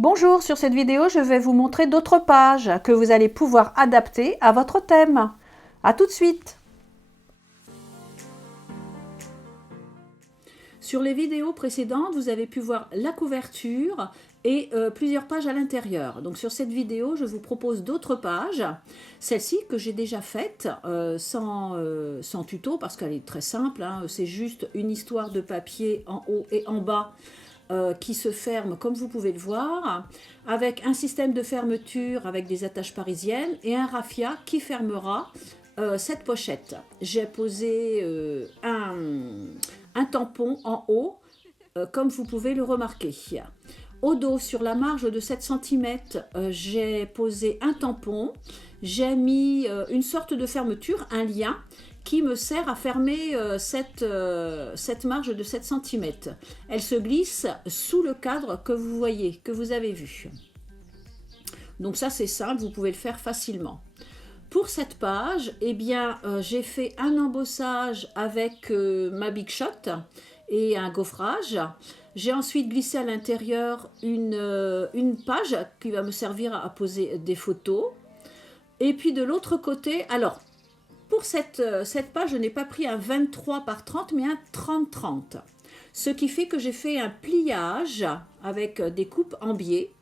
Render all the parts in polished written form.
Bonjour, sur cette vidéo, je vais vous montrer d'autres pages que vous allez pouvoir adapter à votre thème. A tout de suite! Sur les vidéos précédentes, vous avez pu voir la couverture et plusieurs pages à l'intérieur. Donc sur cette vidéo, je vous propose d'autres pages. Celle-ci que j'ai déjà faite sans tuto parce qu'elle est très simple. Hein. C'est juste une histoire de papier en haut et en bas qui se ferme comme vous pouvez le voir, avec un système de fermeture avec des attaches parisiennes et un raffia qui fermera cette pochette. J'ai posé un tampon en haut, comme vous pouvez le remarquer. Au dos, sur la marge de 7 cm, j'ai posé un tampon, j'ai mis une sorte de fermeture, un lien, qui me sert à fermer cette marge de 7 cm. Elle se glisse sous le cadre que vous voyez, que vous avez vu. Donc ça c'est simple, vous pouvez le faire facilement. Pour cette page, eh bien, j'ai fait un embossage avec ma Big Shot et un gaufrage. J'ai ensuite glissé à l'intérieur une page qui va me servir à poser des photos. Et puis de l'autre côté, alors, pour cette page, je n'ai pas pris un 23 par 30, mais un 30-30. Ce qui fait que j'ai fait un pliage avec des coupes en biais.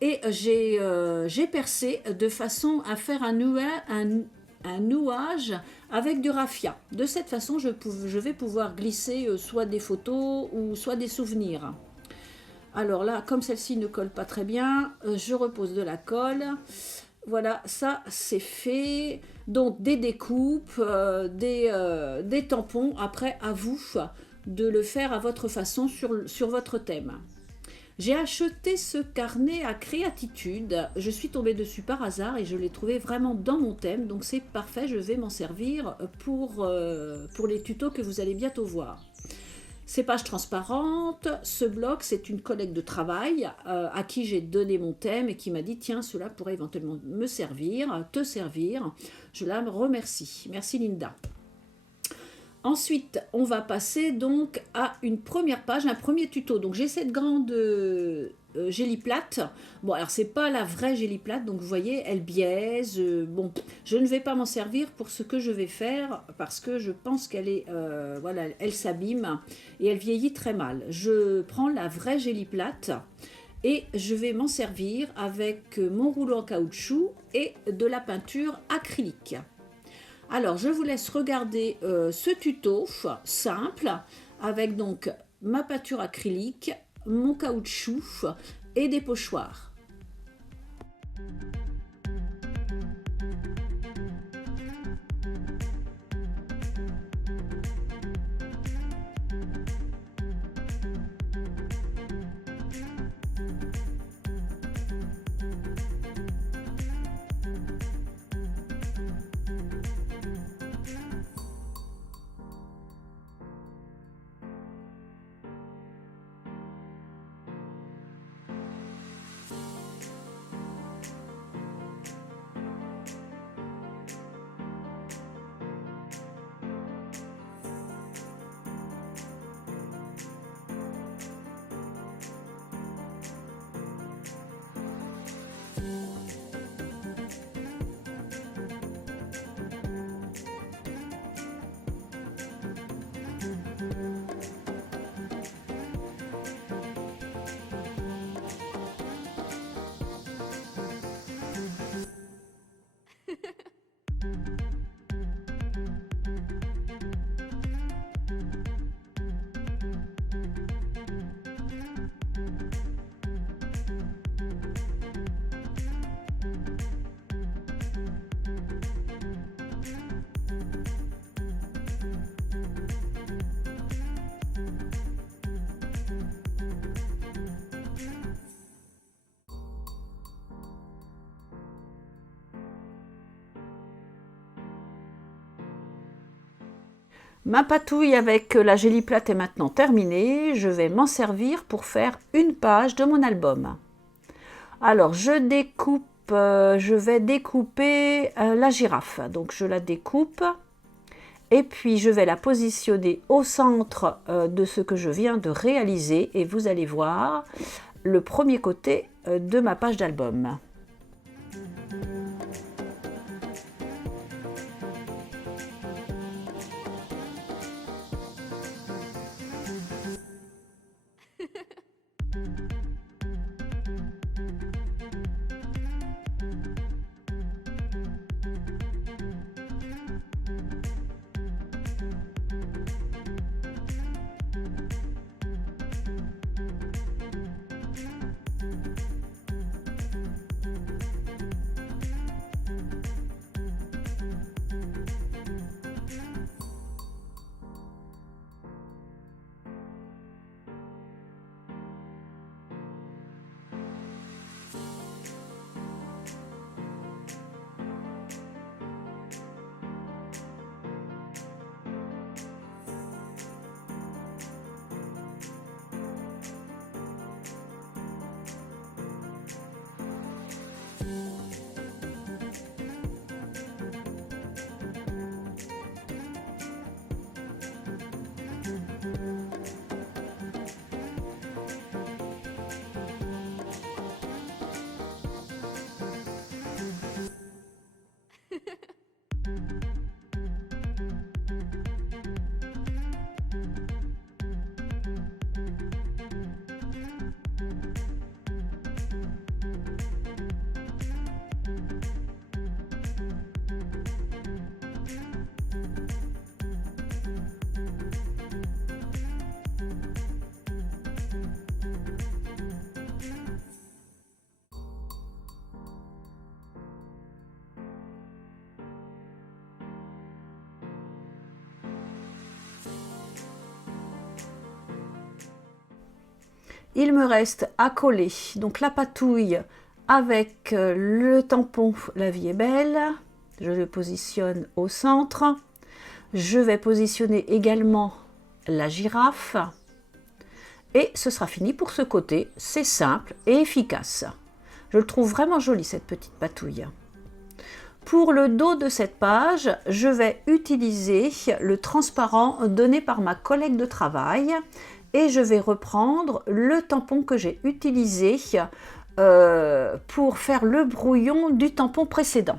Et j'ai percé de façon à faire un nouage avec du raffia. De cette façon, je vais pouvoir glisser soit des photos ou soit des souvenirs. Alors là, comme celle-ci ne colle pas très bien, je repose de la colle. Voilà, ça c'est fait. Donc des découpes, des tampons. Après, à vous de le faire à votre façon sur votre thème. J'ai acheté ce carnet à Créatitude. Je suis tombée dessus par hasard et je l'ai trouvé vraiment dans mon thème. Donc c'est parfait, je vais m'en servir pour les tutos que vous allez bientôt voir. Ces pages transparentes, ce bloc, c'est une collègue de travail à qui j'ai donné mon thème et qui m'a dit « Tiens, cela pourrait éventuellement me servir, te servir. » Je la remercie. Merci Linda. Ensuite, on va passer donc à une première page, un premier tuto. Donc j'ai cette grande gélie plate. Bon, alors c'est pas la vraie gélie plate, donc vous voyez, elle biaise. Bon, je ne vais pas m'en servir pour ce que je vais faire parce que je pense qu'elle est, voilà, elle s'abîme et elle vieillit très mal. Je prends la vraie gélie plate et je vais m'en servir avec mon rouleau en caoutchouc et de la peinture acrylique. Alors, je vous laisse regarder ce tuto simple avec donc ma peinture acrylique, mon caoutchouc et des pochoirs. Ma patouille avec la gélie plate est maintenant terminée. Je vais m'en servir pour faire une page de mon album. Alors, je vais découper la girafe. Donc, je la découpe et puis je vais la positionner au centre de ce que je viens de réaliser. Et vous allez voir, le premier côté de ma page d'album. Il me reste à coller donc la patouille avec le tampon La vie est belle. Je le positionne au centre. Je vais positionner également la girafe. Et ce sera fini pour ce côté. C'est simple et efficace. Je le trouve vraiment joli cette petite patouille. Pour le dos de cette page, je vais utiliser le transparent donné par ma collègue de travail. Et je vais reprendre le tampon que j'ai utilisé pour faire le brouillon du tampon précédent.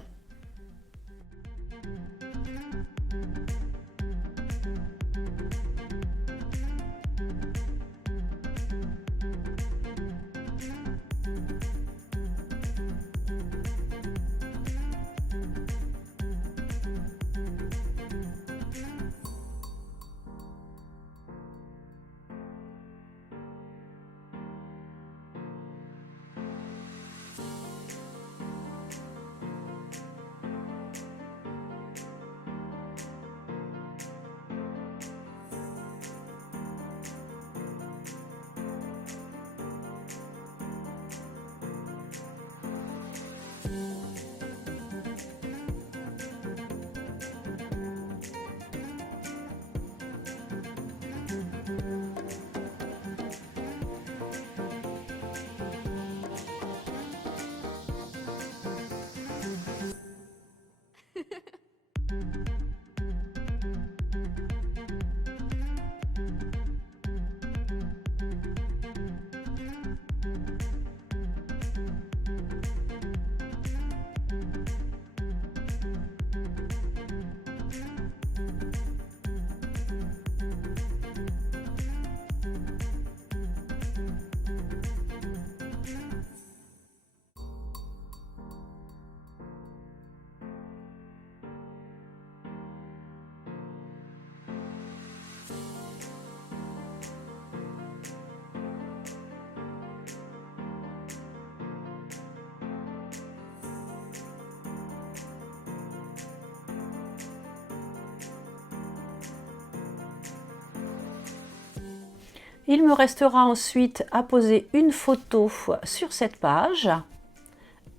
Il me restera ensuite à poser une photo sur cette page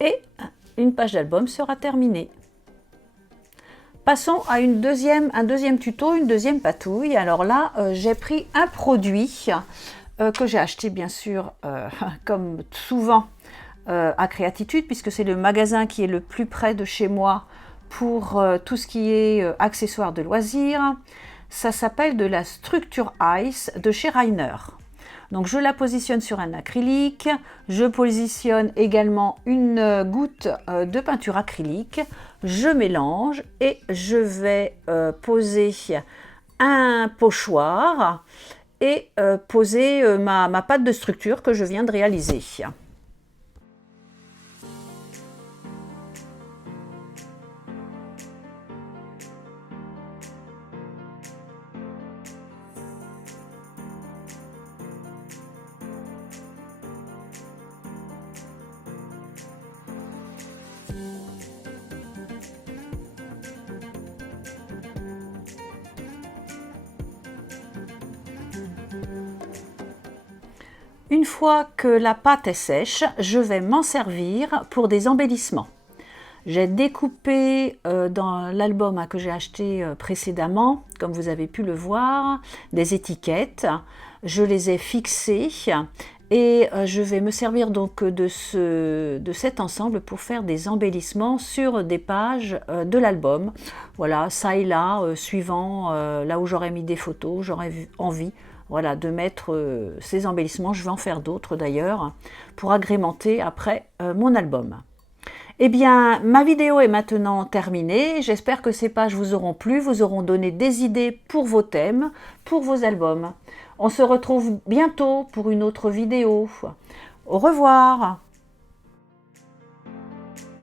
et une page d'album sera terminée. Passons à un deuxième tuto, une deuxième patouille. Alors là, j'ai pris un produit que j'ai acheté bien sûr, comme souvent, à Créatitude, puisque c'est le magasin qui est le plus près de chez moi pour tout ce qui est accessoires de loisirs. Ça s'appelle de la Structure Ice de chez Rainer. Donc je la positionne sur un acrylique, je positionne également une goutte de peinture acrylique, je mélange et je vais poser un pochoir et poser ma pâte de structure que je viens de réaliser. Une fois que la pâte est sèche, je vais m'en servir pour des embellissements. J'ai découpé dans l'album que j'ai acheté précédemment, comme vous avez pu le voir, des étiquettes. Je les ai fixées et je vais me servir donc de cet ensemble pour faire des embellissements sur des pages de l'album. Voilà, ça et là, suivant là où j'aurais mis des photos, j'aurais envie. Voilà, de mettre ces embellissements, je vais en faire d'autres d'ailleurs, pour agrémenter après mon album. Eh bien, ma vidéo est maintenant terminée. J'espère que ces pages vous auront plu, vous auront donné des idées pour vos thèmes, pour vos albums. On se retrouve bientôt pour une autre vidéo. Au revoir!